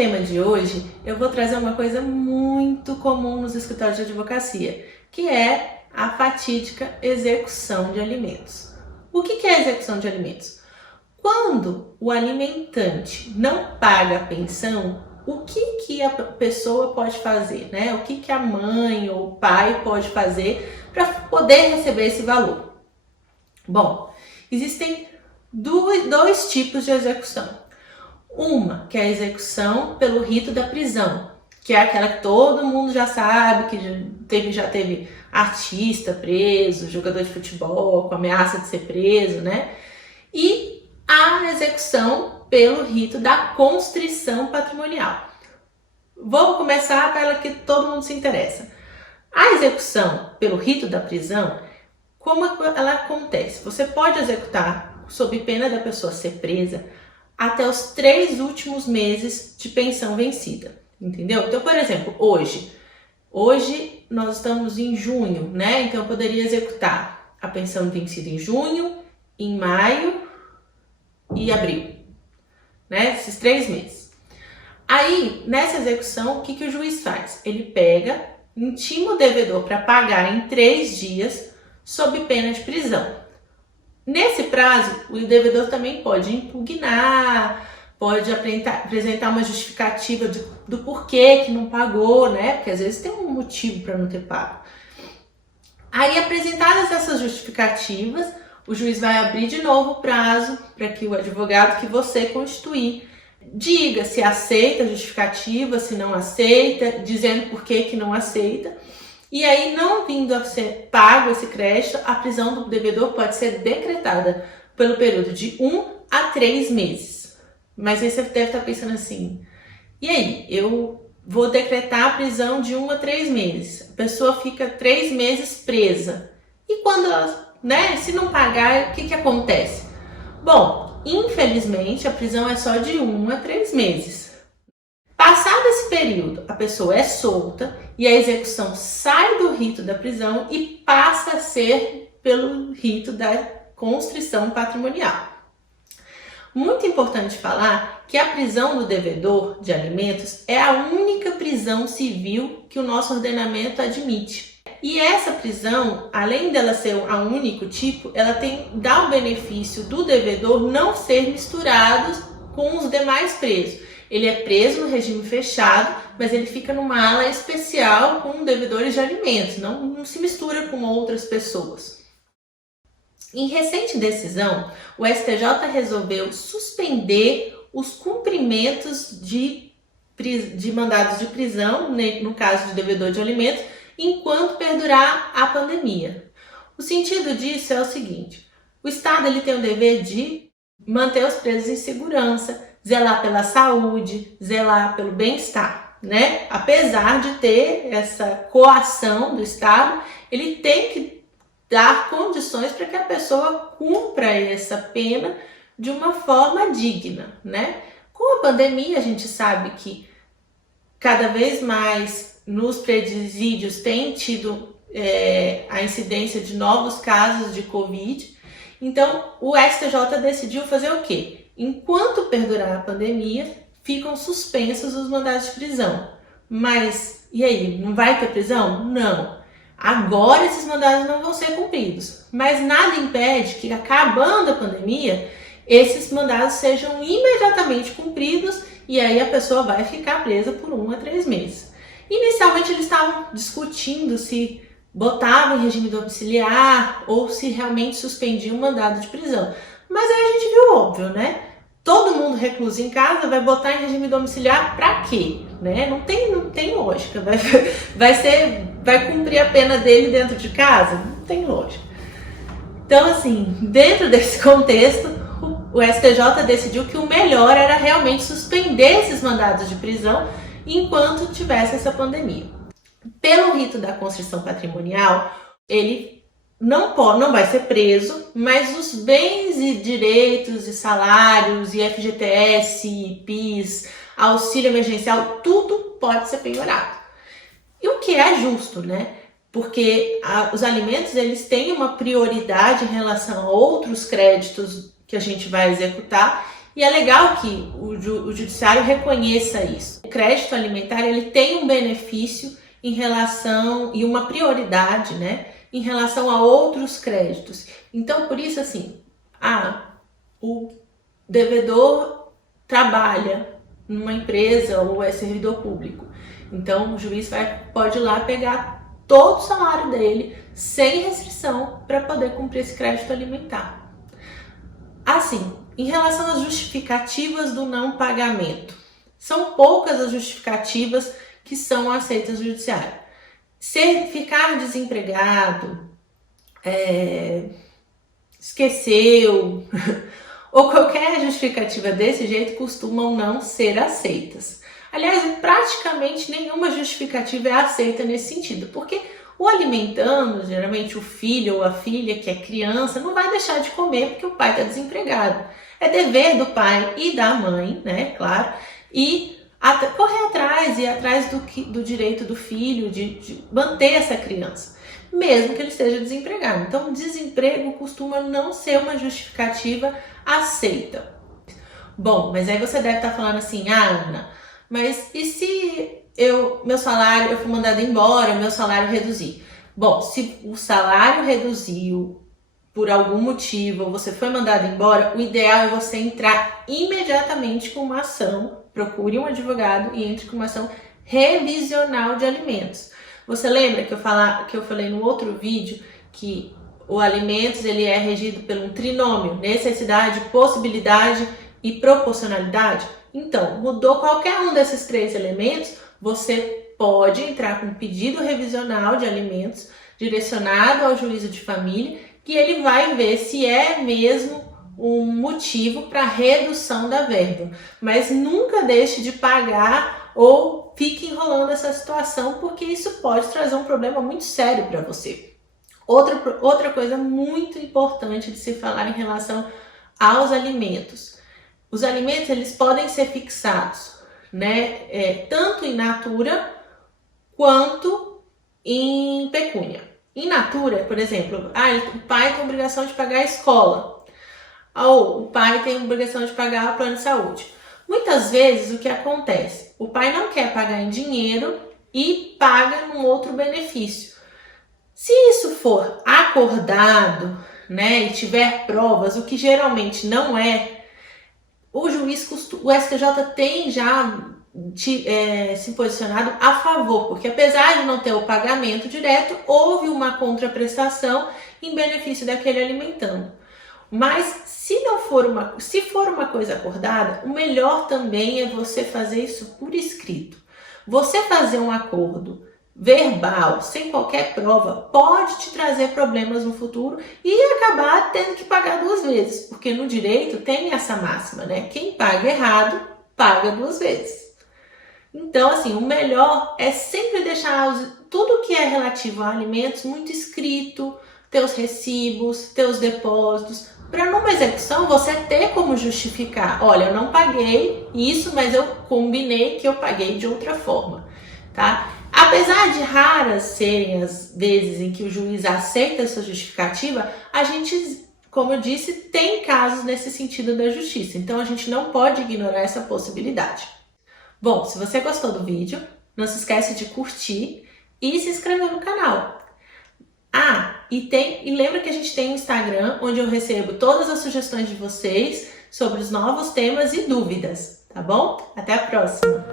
tema de hoje, eu vou trazer uma coisa muito comum nos escritórios de advocacia, que é a fatídica execução de alimentos. O que é a execução de alimentos? Quando o alimentante não paga a pensão, o que a pessoa pode fazer, né? O que a mãe ou o pai pode fazer para poder receber esse valor? Bom, existem dois tipos de execução. Uma, que é a execução pelo rito da prisão, que é aquela que todo mundo já sabe, que já teve artista preso, jogador de futebol com ameaça de ser preso, né? E a execução pelo rito da constrição patrimonial. Vou começar pela que todo mundo se interessa. A execução pelo rito da prisão, como ela acontece? Você pode executar sob pena da pessoa ser presa até os 3 últimos meses de pensão vencida, entendeu? Então, por exemplo, hoje nós estamos em junho, né? Então eu poderia executar a pensão vencida em junho, em maio e abril, né? Esses 3 meses. Aí, nessa execução, o que o juiz faz? Ele pega, intima o devedor para pagar em 3 dias, sob pena de prisão. Nesse prazo, o devedor também pode impugnar, pode apresentar uma justificativa do porquê que não pagou, né? Porque às vezes tem um motivo para não ter pago. Aí, apresentadas essas justificativas, o juiz vai abrir de novo o prazo para que o advogado que você constituir diga se aceita a justificativa, se não aceita, dizendo por que não aceita. E aí, não vindo a ser pago esse crédito, a prisão do devedor pode ser decretada pelo período de 1 a 3 meses. Mas aí você deve estar pensando assim, e aí, eu vou decretar a prisão de 1 a 3 meses. A pessoa fica 3 meses presa. E quando ela, né, se não pagar, o que acontece? Bom, infelizmente, a prisão é só de 1 a 3 meses. Passado esse período, a pessoa é solta e a execução sai do rito da prisão e passa a ser pelo rito da constrição patrimonial. Muito importante falar que a prisão do devedor de alimentos é a única prisão civil que o nosso ordenamento admite. E essa prisão, além dela ser a único tipo, ela dá o benefício do devedor não ser misturado com os demais presos. Ele é preso no regime fechado, mas ele fica numa ala especial com devedores de alimentos, não se mistura com outras pessoas. Em recente decisão, o STJ resolveu suspender os cumprimentos de mandados de prisão, no caso de devedor de alimentos, enquanto perdurar a pandemia. O sentido disso é o seguinte: o Estado ele tem o dever de manter os presos em segurança, zelar pela saúde, zelar pelo bem-estar, né? Apesar de ter essa coação do Estado, ele tem que dar condições para que a pessoa cumpra essa pena de uma forma digna, né? Com a pandemia, a gente sabe que cada vez mais nos presídios tem tido a incidência de novos casos de Covid. Então, o STJ decidiu fazer o quê? Enquanto perdurar a pandemia, ficam suspensos os mandados de prisão. Mas, e aí, não vai ter prisão? Não. Agora esses mandados não vão ser cumpridos. Mas nada impede que, acabando a pandemia, esses mandados sejam imediatamente cumpridos e aí a pessoa vai ficar presa por 1 a 3 meses. Inicialmente, eles estavam discutindo se botavam em regime domiciliar ou se realmente suspendiam o mandado de prisão. Mas aí a gente viu óbvio, né? Todo mundo recluso em casa vai botar em regime domiciliar pra quê? Né? Não tem lógica. Vai cumprir a pena dele dentro de casa? Não tem lógica. Então, assim, dentro desse contexto, o STJ decidiu que o melhor era realmente suspender esses mandados de prisão enquanto tivesse essa pandemia. Pelo rito da constrição patrimonial, ele não vai ser preso, mas os bens e direitos e salários e FGTS, PIS, auxílio emergencial, tudo pode ser penhorado. E o que é justo, né? Porque os alimentos eles têm uma prioridade em relação a outros créditos que a gente vai executar E é legal que o judiciário reconheça isso. O crédito alimentar, ele tem um benefício em relação, e uma prioridade, né, em relação a outros créditos. Então, por isso, assim, o devedor trabalha numa empresa ou é servidor público. Então, o juiz pode ir lá pegar todo o salário dele, sem restrição, para poder cumprir esse crédito alimentar. Assim, em relação às justificativas do não pagamento, são poucas as justificativas que são aceitas no judiciário. Ficar desempregado, esqueceu, ou qualquer justificativa desse jeito costumam não ser aceitas. Aliás, praticamente nenhuma justificativa é aceita nesse sentido, porque o alimentando, geralmente o filho ou a filha, que é criança, não vai deixar de comer porque o pai está desempregado. É dever do pai e da mãe, né, claro, e correr atrás, ir atrás do direito do filho, de manter essa criança, mesmo que ele esteja desempregado. Então, desemprego costuma não ser uma justificativa aceita. Bom, mas aí você deve estar falando assim, Ana, mas e se eu fui mandada embora, meu salário reduzir? Bom, se o salário reduziu por algum motivo, ou você foi mandado embora, o ideal é você entrar imediatamente com uma ação, procure um advogado e entre com uma ação revisional de alimentos. Você lembra que eu falei no outro vídeo que o alimentos ele é regido por um trinômio, necessidade, possibilidade e proporcionalidade? Então, mudou qualquer um desses 3 elementos, você pode entrar com um pedido revisional de alimentos direcionado ao juízo de família, que ele vai ver se é mesmo um motivo para redução da verba. Mas nunca deixe de pagar ou fique enrolando essa situação, porque isso pode trazer um problema muito sério para você. Outra coisa muito importante de se falar em relação aos alimentos. Os alimentos eles podem ser fixados, né, tanto in natura quanto em pecúnia. In natura, por exemplo, o pai tem obrigação de pagar a escola, ou o pai tem obrigação de pagar o plano de saúde. Muitas vezes o que acontece? O pai não quer pagar em dinheiro e paga num outro benefício. Se isso for acordado, né, e tiver provas, o que geralmente não é, o STJ tem já se posicionado a favor, porque apesar de não ter o pagamento direto, houve uma contraprestação em benefício daquele alimentando. Mas se for uma coisa acordada, o melhor também é você fazer isso por escrito. Você fazer um acordo verbal, sem qualquer prova, pode te trazer problemas no futuro e acabar tendo que pagar 2 vezes, porque no direito tem essa máxima, né? Quem paga errado, paga 2 vezes. Então, assim, o melhor é sempre deixar tudo que é relativo a alimentos muito escrito, teus recibos, teus depósitos, para numa execução você ter como justificar. Olha, eu não paguei isso, mas eu combinei que eu paguei de outra forma, tá? Apesar de raras serem as vezes em que o juiz aceita essa justificativa, a gente, como eu disse, tem casos nesse sentido da justiça. Então, a gente não pode ignorar essa possibilidade. Bom, se você gostou do vídeo, não se esquece de curtir e se inscrever no canal. E lembra que a gente tem um Instagram onde eu recebo todas as sugestões de vocês sobre os novos temas e dúvidas, tá bom? Até a próxima!